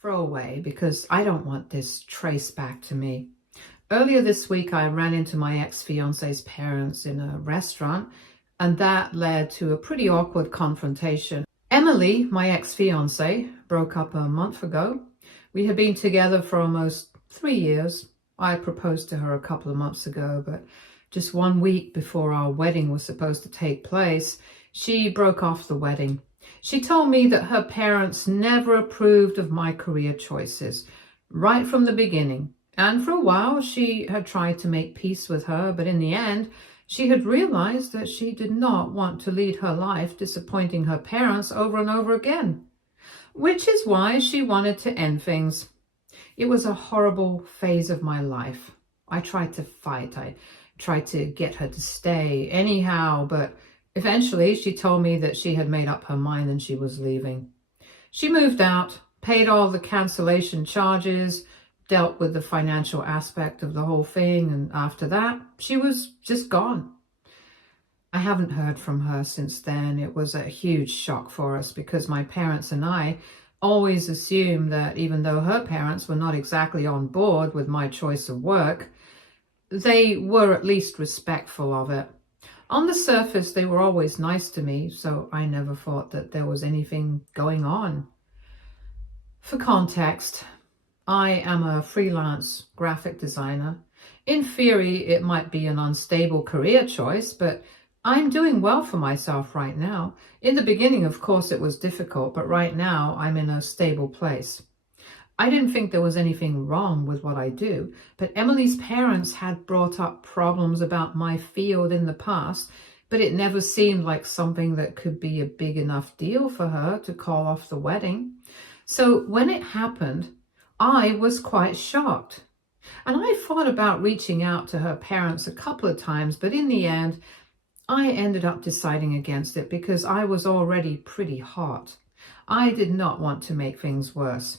throw away because I don't want this traced back to me. Earlier this week, I ran into my ex-fiance's parents in a restaurant, and that led to a pretty awkward confrontation. Emily, my ex-fiance, broke up a month ago. We had been together for almost 3 years. I proposed to her a couple of months ago, but just 1 week before our wedding was supposed to take place, she broke off the wedding. She told me that her parents never approved of my career choices, right from the beginning. And for a while, she had tried to make peace with her, but in the end, she had realized that she did not want to lead her life disappointing her parents over and over again, which is why she wanted to end things. It was a horrible phase of my life. I tried to fight. I tried to get her to stay anyhow, but eventually she told me that she had made up her mind and she was leaving. She moved out, paid all the cancellation charges, dealt with the financial aspect of the whole thing, and after that, she was just gone. I haven't heard from her since then. It was a huge shock for us because my parents and I always assumed that even though her parents were not exactly on board with my choice of work, they were at least respectful of it. On the surface, they were always nice to me, so I never thought that there was anything going on. For context, I am a freelance graphic designer. In theory, it might be an unstable career choice, but I'm doing well for myself right now. In the beginning, of course, it was difficult, but right now I'm in a stable place. I didn't think there was anything wrong with what I do, but Emily's parents had brought up problems about my field in the past, but it never seemed like something that could be a big enough deal for her to call off the wedding. So when it happened, I was quite shocked. And I thought about reaching out to her parents a couple of times, but in the end, I ended up deciding against it because I was already pretty hot. I did not want to make things worse.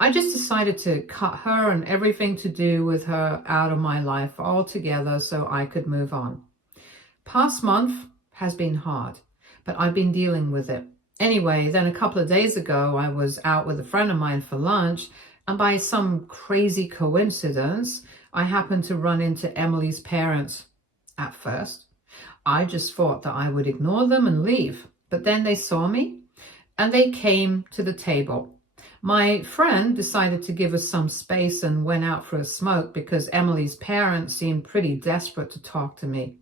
I just decided to cut her and everything to do with her out of my life altogether so I could move on. Past month has been hard, but I've been dealing with it. Anyway, then a couple of days ago, I was out with a friend of mine for lunch, and by some crazy coincidence, I happened to run into Emily's parents. At first, I just thought that I would ignore them and leave, but then they saw me and they came to the table. My friend decided to give us some space and went out for a smoke because Emily's parents seemed pretty desperate to talk to me,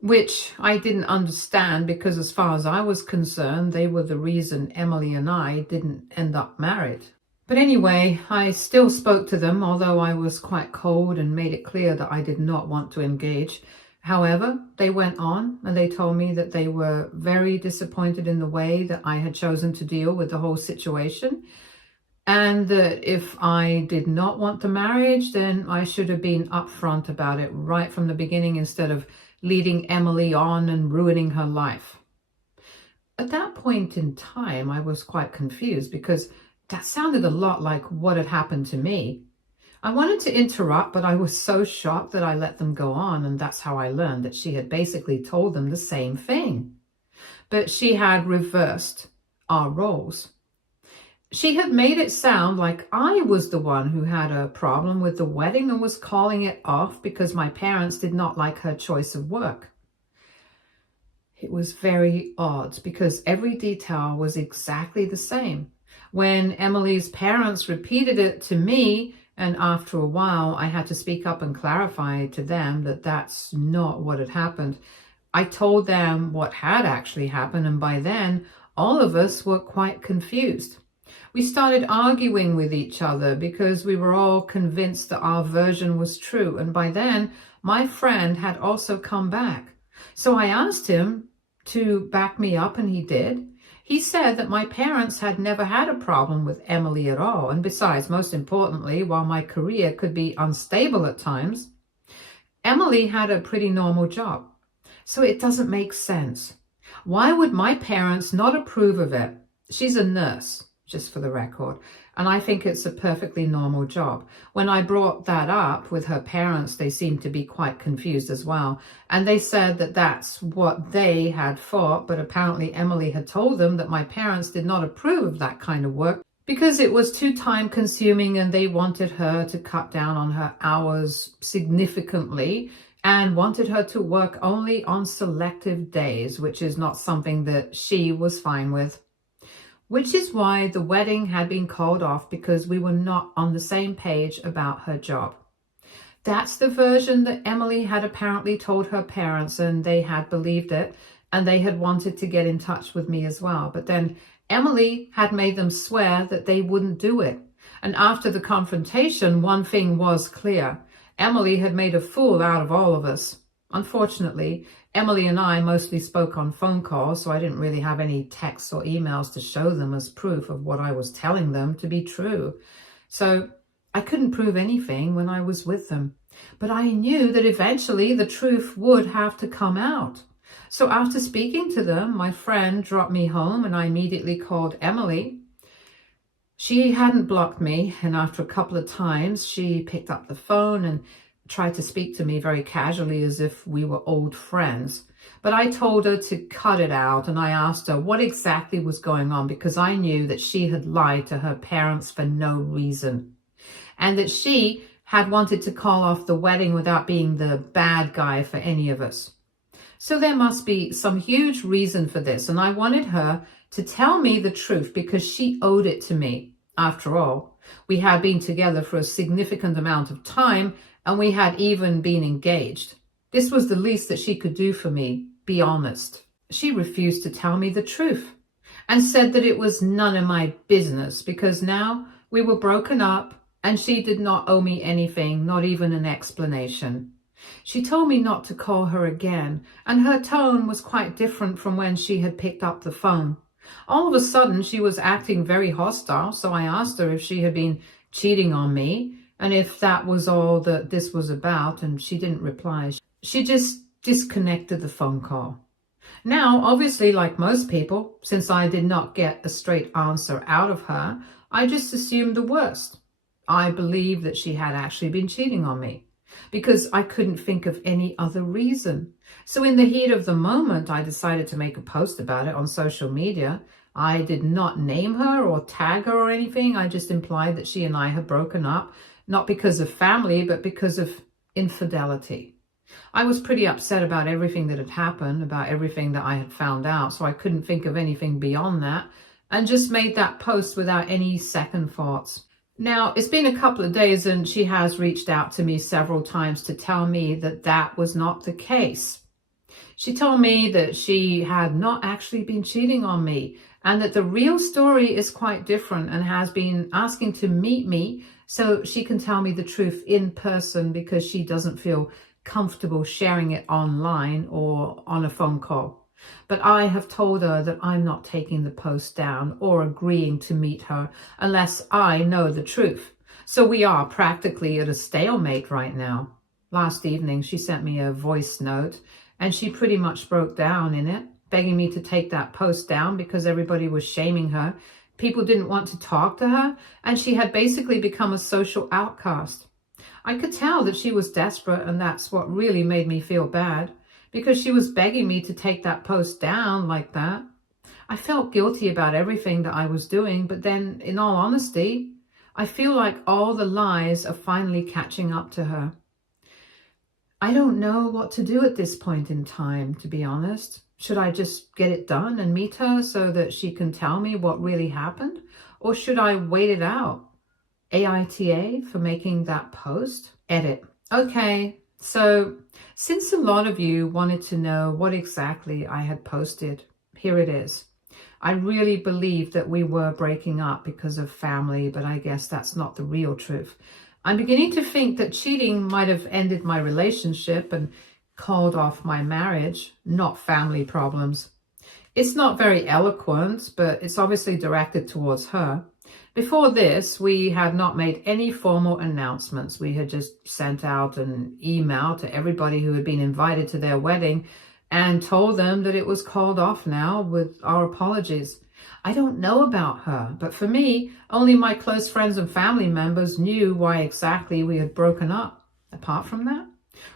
which I didn't understand because as far as I was concerned, they were the reason Emily and I didn't end up married. But anyway, I still spoke to them, although I was quite cold and made it clear that I did not want to engage. However, they went on and they told me that they were very disappointed in the way that I had chosen to deal with the whole situation, and that if I did not want the marriage, then I should have been upfront about it right from the beginning instead of leading Emily on and ruining her life. At that point in time, I was quite confused because that sounded a lot like what had happened to me. I wanted to interrupt, but I was so shocked that I let them go on, and that's how I learned that she had basically told them the same thing. But she had reversed our roles. She had made it sound like I was the one who had a problem with the wedding and was calling it off because my parents did not like her choice of work. It was very odd because every detail was exactly the same. When Emily's parents repeated it to me, and after a while I had to speak up and clarify to them that that's not what had happened, I told them what had actually happened, and by then all of us were quite confused. We started arguing with each other because we were all convinced that our version was true, and by then my friend had also come back. So I asked him to back me up, and he did. He said that my parents had never had a problem with Emily at all. And besides, most importantly, while my career could be unstable at times, Emily had a pretty normal job. So it doesn't make sense. Why would my parents not approve of it? She's a nurse, just for the record, and I think it's a perfectly normal job. When I brought that up with her parents, they seemed to be quite confused as well. And they said that that's what they had thought, but apparently Emily had told them that my parents did not approve of that kind of work because it was too time consuming and they wanted her to cut down on her hours significantly and wanted her to work only on selective days, which is not something that she was fine with. Which is why the wedding had been called off, because we were not on the same page about her job. That's the version that Emily had apparently told her parents, and they had believed it, and they had wanted to get in touch with me as well. But then Emily had made them swear that they wouldn't do it. And after the confrontation, one thing was clear. Emily had made a fool out of all of us. Unfortunately, Emily and I mostly spoke on phone calls, so I didn't really have any texts or emails to show them as proof of what I was telling them to be true. So I couldn't prove anything when I was with them. But I knew that eventually the truth would have to come out. So after speaking to them, my friend dropped me home and I immediately called Emily. She hadn't blocked me, and after a couple of times, she picked up the phone and tried to speak to me very casually as if we were old friends. But I told her to cut it out, and I asked her what exactly was going on, because I knew that she had lied to her parents for no reason, and that she had wanted to call off the wedding without being the bad guy for any of us. So there must be some huge reason for this, and I wanted her to tell me the truth because she owed it to me. After all, we had been together for a significant amount of time, and we had even been engaged. This was the least that she could do for me, be honest. She refused to tell me the truth and said that it was none of my business because now we were broken up and she did not owe me anything, not even an explanation. She told me not to call her again, and her tone was quite different from when she had picked up the phone. All of a sudden, she was acting very hostile, so I asked her if she had been cheating on me and if that was all that this was about, and she didn't reply. She just disconnected the phone call. Now, obviously, like most people, since I did not get a straight answer out of her, I just assumed the worst. I believed that she had actually been cheating on me because I couldn't think of any other reason. So in the heat of the moment, I decided to make a post about it on social media. I did not name her or tag her or anything. I just implied that she and I had broken up, not because of family, but because of infidelity. I was pretty upset about everything that had happened, about everything that I had found out, so I couldn't think of anything beyond that, and just made that post without any second thoughts. Now, it's been a couple of days and she has reached out to me several times to tell me that that was not the case. She told me that she had not actually been cheating on me and that the real story is quite different, and has been asking to meet me so she can tell me the truth in person because she doesn't feel comfortable sharing it online or on a phone call. But I have told her that I'm not taking the post down or agreeing to meet her unless I know the truth. So we are practically at a stalemate right now. Last evening, she sent me a voice note and she pretty much broke down in it, begging me to take that post down because everybody was shaming her. People didn't want to talk to her, and she had basically become a social outcast. I could tell that she was desperate, and that's what really made me feel bad, because she was begging me to take that post down like that. I felt guilty about everything that I was doing, but then, in all honesty, I feel like all the lies are finally catching up to her. I don't know what to do at this point in time, to be honest. Should I just get it done and meet her so that she can tell me what really happened? Or should I wait it out? aita for making that post? Edit. Okay, so since a lot of you wanted to know what exactly I had posted, here it is. I really believed that we were breaking up because of family, but I guess that's not the real truth. I'm beginning to think that cheating might have ended my relationship and called off my marriage, not family problems. It's not very eloquent, but it's obviously directed towards her. Before this, we had not made any formal announcements. We had just sent out an email to everybody who had been invited to their wedding and told them that it was called off now with our apologies. I don't know about her, but for me, only my close friends and family members knew why exactly we had broken up. Apart from that,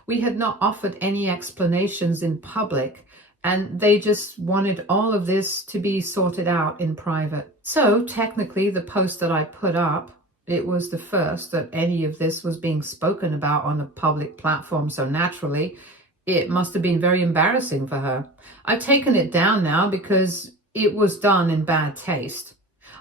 we had not offered any explanations in public, and they just wanted all of this to be sorted out in private. So technically the post that I put up, it was the first that any of this was being spoken about on a public platform. So naturally, it must have been very embarrassing for her. I've taken it down now because it was done in bad taste.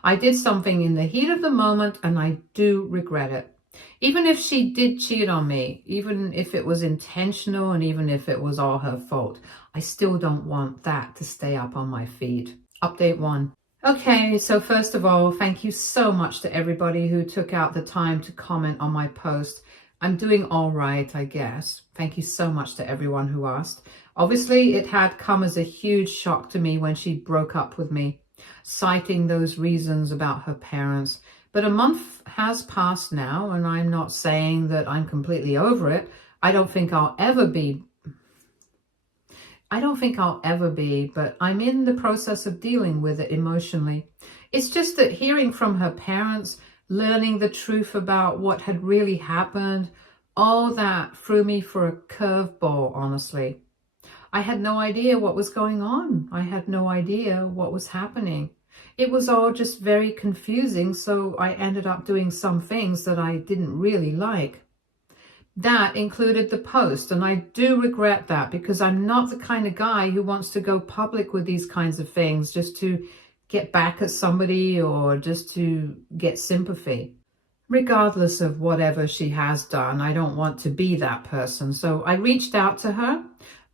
I did something in the heat of the moment and I do regret it. Even if she did cheat on me, even if it was intentional and even if it was all her fault, I still don't want that to stay up on my feed. Update 1. Okay, so first of all, thank you so much to everybody who took out the time to comment on my post. I'm doing all right, I guess. Thank you so much to everyone who asked. Obviously, it had come as a huge shock to me when she broke up with me, citing those reasons about her parents. But a month has passed now, and I'm not saying that I'm completely over it. I don't think I'll ever be, but I'm in the process of dealing with it emotionally. It's just that hearing from her parents, learning the truth about what had really happened, all that threw me for a curveball, honestly. I had no idea what was going on. I had no idea what was happening. It was all just very confusing, so I ended up doing some things that I didn't really like. That included the post, and I do regret that because I'm not the kind of guy who wants to go public with these kinds of things just to get back at somebody or just to get sympathy. Regardless of whatever she has done, I don't want to be that person. So I reached out to her.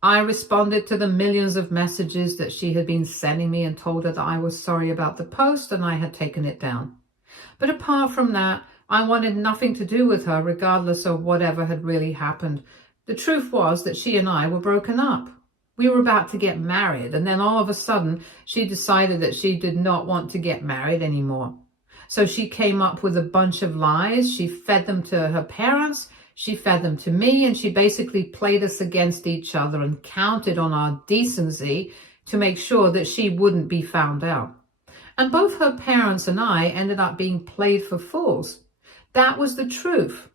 I responded to the millions of messages that she had been sending me and told her that I was sorry about the post and I had taken it down. But apart from that, I wanted nothing to do with her, regardless of whatever had really happened. The truth was that she and I were broken up. We were about to get married, and then all of a sudden, she decided that she did not want to get married anymore. So she came up with a bunch of lies. She fed them to her parents, she fed them to me, and she basically played us against each other and counted on our decency to make sure that she wouldn't be found out. And both her parents and I ended up being played for fools. That was the truth.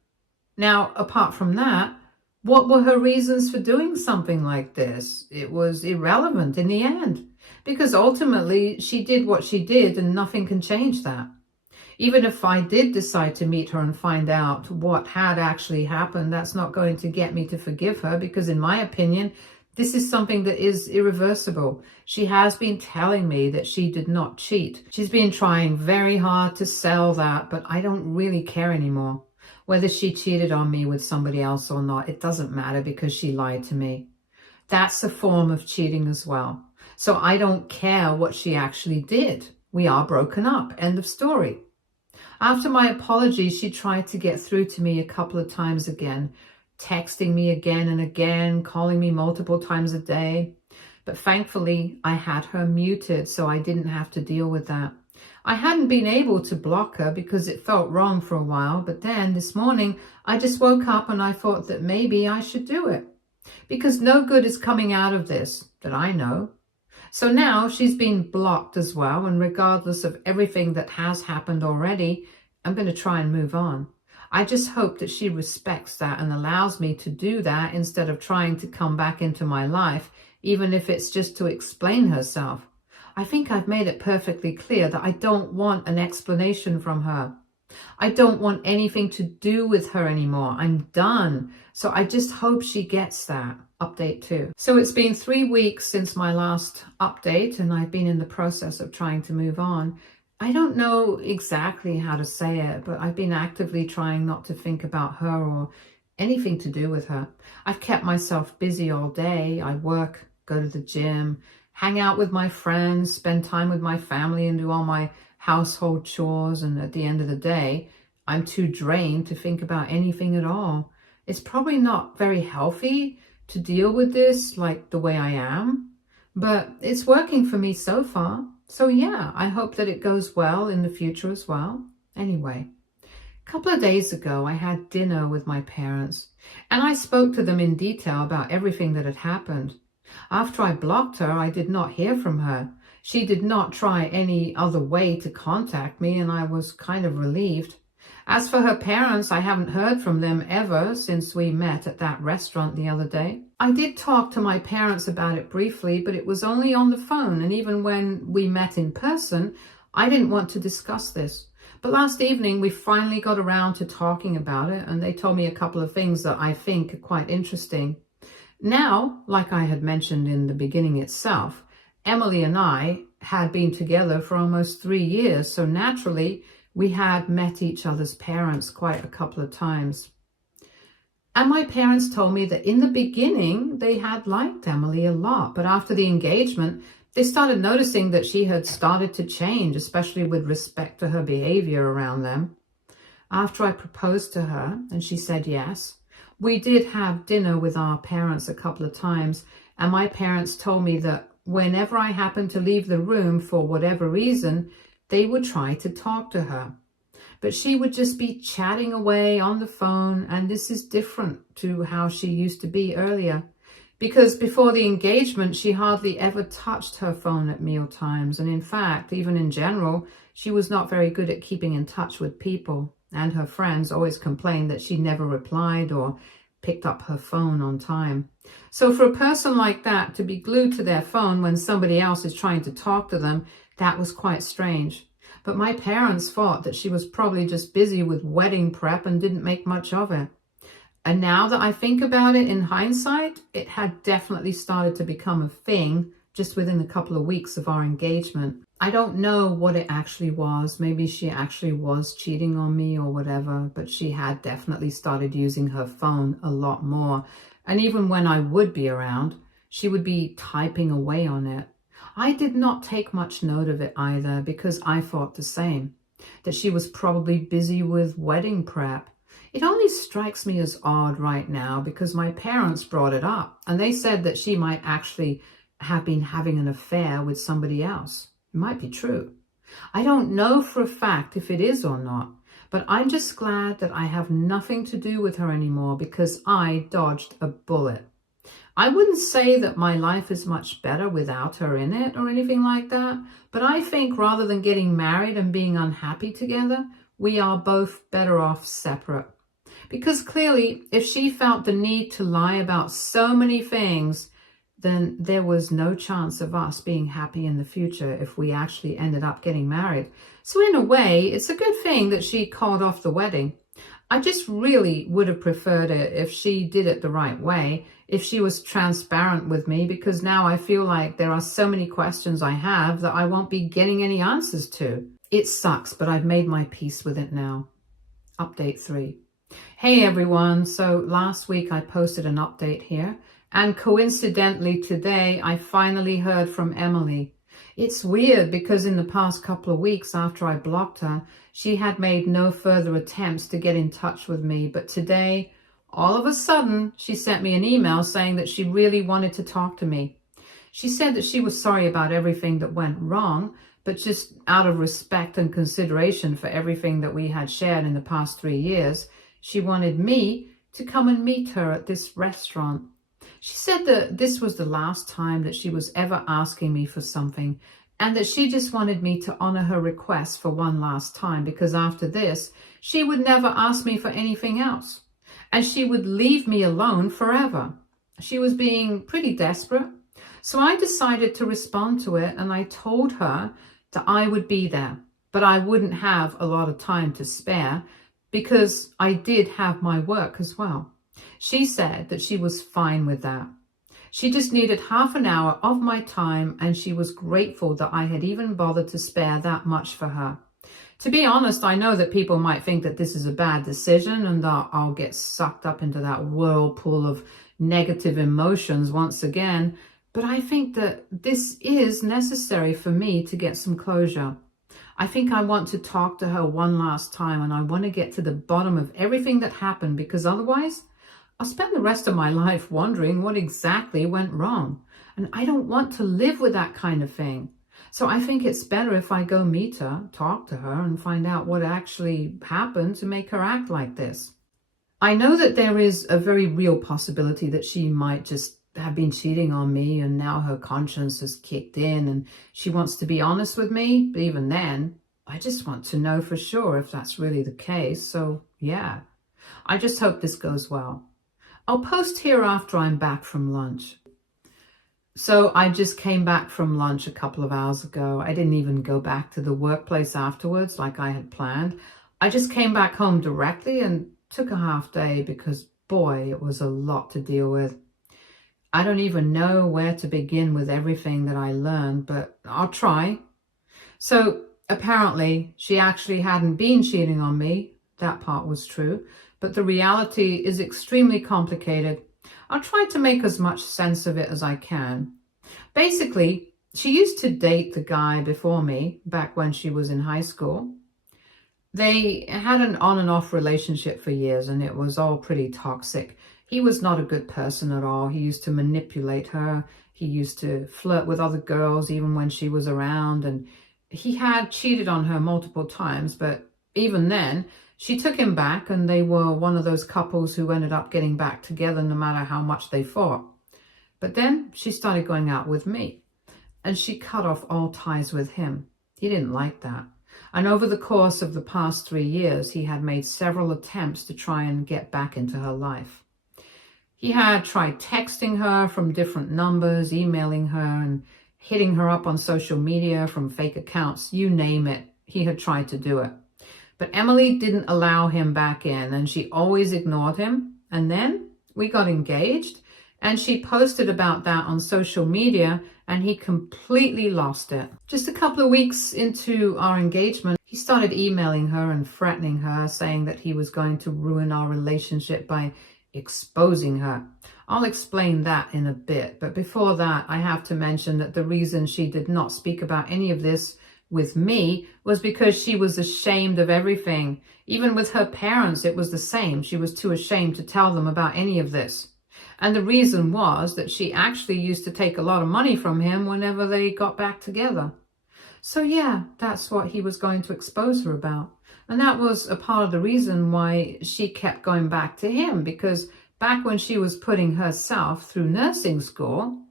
Now, apart from that, what were her reasons for doing something like this? It was irrelevant in the end, because ultimately she did what she did and nothing can change that. Even if I did decide to meet her and find out what had actually happened, that's not going to get me to forgive her because, in my opinion, this is something that is irreversible. She has been telling me that she did not cheat. She's been trying very hard to sell that, but I don't really care anymore. Whether she cheated on me with somebody else or not, it doesn't matter because she lied to me. That's a form of cheating as well. So I don't care what she actually did. We are broken up. End of story. After my apology, she tried to get through to me a couple of times again, texting me again and again, calling me multiple times a day. But thankfully, I had her muted, so I didn't have to deal with that. I hadn't been able to block her because it felt wrong for a while, but then this morning, I just woke up and I thought that maybe I should do it. Because no good is coming out of this, that I know. So now she's been blocked as well, and regardless of everything that has happened already, I'm going to try and move on. I just hope that she respects that and allows me to do that instead of trying to come back into my life, even if it's just to explain herself. I think I've made it perfectly clear that I don't want an explanation from her. I don't want anything to do with her anymore. I'm done. So I just hope she gets that. Update 2. So it's been 3 weeks since my last update, and I've been in the process of trying to move on. I don't know exactly how to say it, but I've been actively trying not to think about her or anything to do with her. I've kept myself busy all day. I work, go to the gym, hang out with my friends, spend time with my family and do all my household chores. And at the end of the day, I'm too drained to think about anything at all. It's probably not very healthy to deal with this like the way I am, but it's working for me so far. So yeah, I hope that it goes well in the future as well. Anyway, a couple of days ago, I had dinner with my parents and I spoke to them in detail about everything that had happened. After I blocked her, I did not hear from her. She did not try any other way to contact me, and I was kind of relieved. As for her parents, I haven't heard from them ever since we met at that restaurant the other day. I did talk to my parents about it briefly, but it was only on the phone. And even when we met in person, I didn't want to discuss this. But last evening, we finally got around to talking about it, and they told me a couple of things that I think are quite interesting. Now, like I had mentioned in the beginning itself, Emily and I had been together for almost 3 years, so naturally, we had met each other's parents quite a couple of times. And my parents told me that in the beginning, they had liked Emily a lot, but after the engagement, they started noticing that she had started to change, especially with respect to her behavior around them. After I proposed to her and she said yes, we did have dinner with our parents a couple of times, and my parents told me that whenever I happened to leave the room for whatever reason, they would try to talk to her. But she would just be chatting away on the phone, and this is different to how she used to be earlier. Because before the engagement, she hardly ever touched her phone at meal times. And in fact, even in general, she was not very good at keeping in touch with people. And her friends always complained that she never replied or picked up her phone on time. So for a person like that to be glued to their phone when somebody else is trying to talk to them, that was quite strange. But my parents thought that she was probably just busy with wedding prep and didn't make much of it. And now that I think about it in hindsight, it had definitely started to become a thing just within a couple of weeks of our engagement. I don't know what it actually was. Maybe she actually was cheating on me or whatever, but she had definitely started using her phone a lot more. And even when I would be around, she would be typing away on it. I did not take much note of it either because I thought the same, that she was probably busy with wedding prep. It only strikes me as odd right now because my parents brought it up and they said that she might actually have been having an affair with somebody else. It might be true. I don't know for a fact if it is or not, but I'm just glad that I have nothing to do with her anymore because I dodged a bullet. I wouldn't say that my life is much better without her in it or anything like that, but I think rather than getting married and being unhappy together, we are both better off separate. Because clearly, if she felt the need to lie about so many things, then there was no chance of us being happy in the future if we actually ended up getting married. So in a way, it's a good thing that she called off the wedding. I just really would have preferred it if she did it the right way, if she was transparent with me, because now I feel like there are so many questions I have that I won't be getting any answers to. It sucks, but I've made my peace with it now. Update 3. Hey everyone, so last week I posted an update here, and coincidentally today I finally heard from Emily. It's weird because in the past couple of weeks after I blocked her, she had made no further attempts to get in touch with me, but today, all of a sudden, she sent me an email saying that she really wanted to talk to me. She said that she was sorry about everything that went wrong, but just out of respect and consideration for everything that we had shared in the past 3 years, she wanted me to come and meet her at this restaurant. She said that this was the last time that she was ever asking me for something, and that she just wanted me to honor her request for one last time, because after this, she would never ask me for anything else, and she would leave me alone forever. She was being pretty desperate, so I decided to respond to it, and I told her that I would be there, but I wouldn't have a lot of time to spare, because I did have my work as well. She said that she was fine with that. She just needed half an hour of my time, and she was grateful that I had even bothered to spare that much for her. To be honest, I know that people might think that this is a bad decision and that I'll get sucked up into that whirlpool of negative emotions once again, but I think that this is necessary for me to get some closure. I think I want to talk to her one last time, and I want to get to the bottom of everything that happened, because otherwise I'll spend the rest of my life wondering what exactly went wrong. And I don't want to live with that kind of thing. So I think it's better if I go meet her, talk to her, and find out what actually happened to make her act like this. I know that there is a very real possibility that she might just have been cheating on me, and now her conscience has kicked in and she wants to be honest with me. But even then, I just want to know for sure if that's really the case. So yeah, I just hope this goes well. I'll post here after I'm back from lunch. So I just came back from lunch a couple of hours ago. I didn't even go back to the workplace afterwards like I had planned. I just came back home directly and took a half day because, boy, it was a lot to deal with. I don't even know where to begin with everything that I learned, but I'll try. So apparently she actually hadn't been cheating on me. That part was true. But the reality is extremely complicated. I'll try to make as much sense of it as I can. Basically, she used to date the guy before me back when she was in high school. They had an on and off relationship for years and it was all pretty toxic. He was not a good person at all. He used to manipulate her. He used to flirt with other girls even when she was around, and he had cheated on her multiple times, but even then, she took him back and they were one of those couples who ended up getting back together no matter how much they fought. But then she started going out with me and she cut off all ties with him. He didn't like that. And over the course of the past 3 years, he had made several attempts to try and get back into her life. He had tried texting her from different numbers, emailing her, and hitting her up on social media from fake accounts. You name it, he had tried to do it. But Emily didn't allow him back in and she always ignored him. And then we got engaged and she posted about that on social media and he completely lost it. Just a couple of weeks into our engagement, he started emailing her and threatening her, saying that he was going to ruin our relationship by exposing her. I'll explain that in a bit, but before that, I have to mention that the reason she did not speak about any of this with me was because she was ashamed of everything. Even with her parents, it was the same. She was too ashamed to tell them about any of this. And the reason was that she actually used to take a lot of money from him whenever they got back together. So yeah, that's what he was going to expose her about. And that was a part of the reason why she kept going back to him, because back when she was putting herself through nursing school,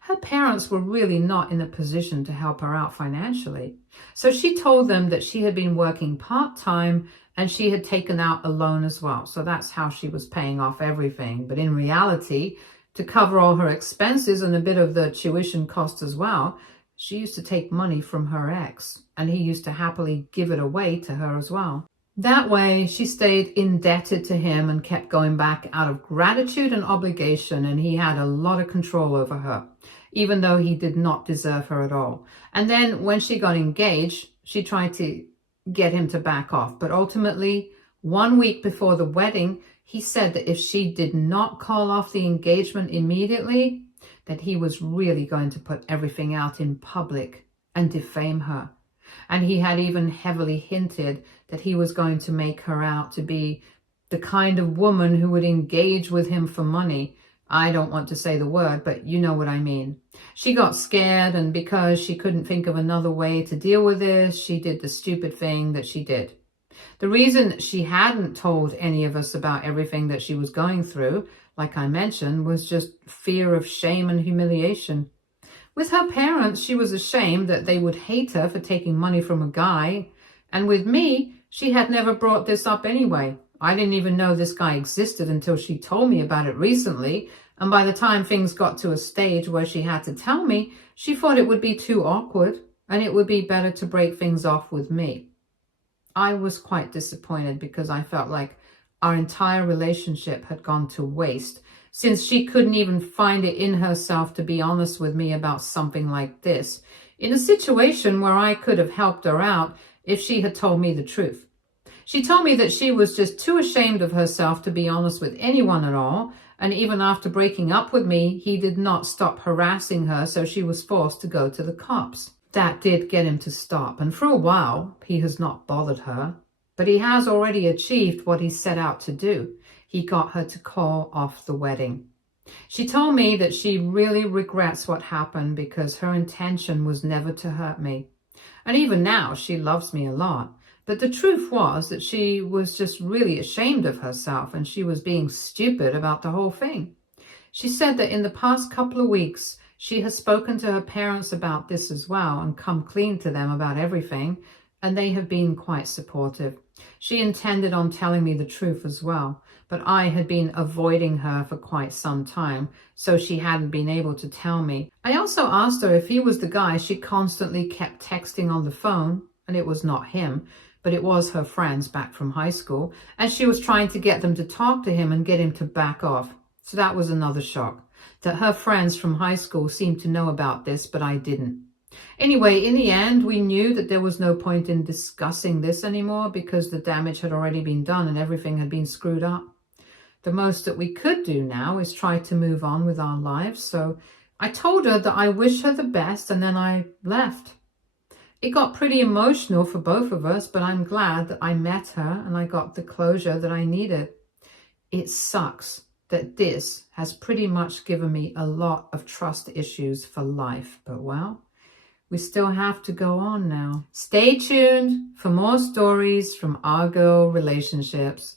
her parents were really not in a position to help her out financially. So she told them that she had been working part-time and she had taken out a loan as well. So that's how she was paying off everything. But in reality, to cover all her expenses and a bit of the tuition cost as well, she used to take money from her ex, and he used to happily give it away to her as well. That way, she stayed indebted to him and kept going back out of gratitude and obligation, and he had a lot of control over her, even though he did not deserve her at all. And then when she got engaged, she tried to get him to back off. But ultimately, 1 week before the wedding, he said that if she did not call off the engagement immediately, that he was really going to put everything out in public and defame her. And he had even heavily hinted that he was going to make her out to be the kind of woman who would engage with him for money. I don't want to say the word, but you know what I mean. She got scared, and because she couldn't think of another way to deal with this, she did the stupid thing that she did. The reason she hadn't told any of us about everything that she was going through, like I mentioned, was just fear of shame and humiliation. With her parents, she was ashamed that they would hate her for taking money from a guy. And with me, she had never brought this up anyway. I didn't even know this guy existed until she told me about it recently. And by the time things got to a stage where she had to tell me, she thought it would be too awkward and it would be better to break things off with me. I was quite disappointed because I felt like our entire relationship had gone to waste, since she couldn't even find it in herself to be honest with me about something like this, in a situation where I could have helped her out if she had told me the truth. She told me that she was just too ashamed of herself to be honest with anyone at all, and even after breaking up with me, he did not stop harassing her, so she was forced to go to the cops. That did get him to stop, and for a while, he has not bothered her. But he has already achieved what he set out to do. He got her to call off the wedding. She told me that she really regrets what happened because her intention was never to hurt me. And even now, she loves me a lot. But the truth was that she was just really ashamed of herself and she was being stupid about the whole thing. She said that in the past couple of weeks, she has spoken to her parents about this as well and come clean to them about everything. and they have been quite supportive. She intended on telling me the truth as well, but I had been avoiding her for quite some time, so she hadn't been able to tell me. I also asked her if he was the guy she constantly kept texting on the phone, and it was not him, but it was her friends back from high school, and she was trying to get them to talk to him and get him to back off. So that was another shock, that her friends from high school seemed to know about this, but I didn't. Anyway, in the end, we knew that there was no point in discussing this anymore because the damage had already been done and everything had been screwed up. The most that we could do now is try to move on with our lives. So I told her that I wish her the best, and then I left. It got pretty emotional for both of us, but I'm glad that I met her and I got the closure that I needed. It sucks that this has pretty much given me a lot of trust issues for life, but well, we still have to go on now. Stay tuned for more stories from our girl relationships.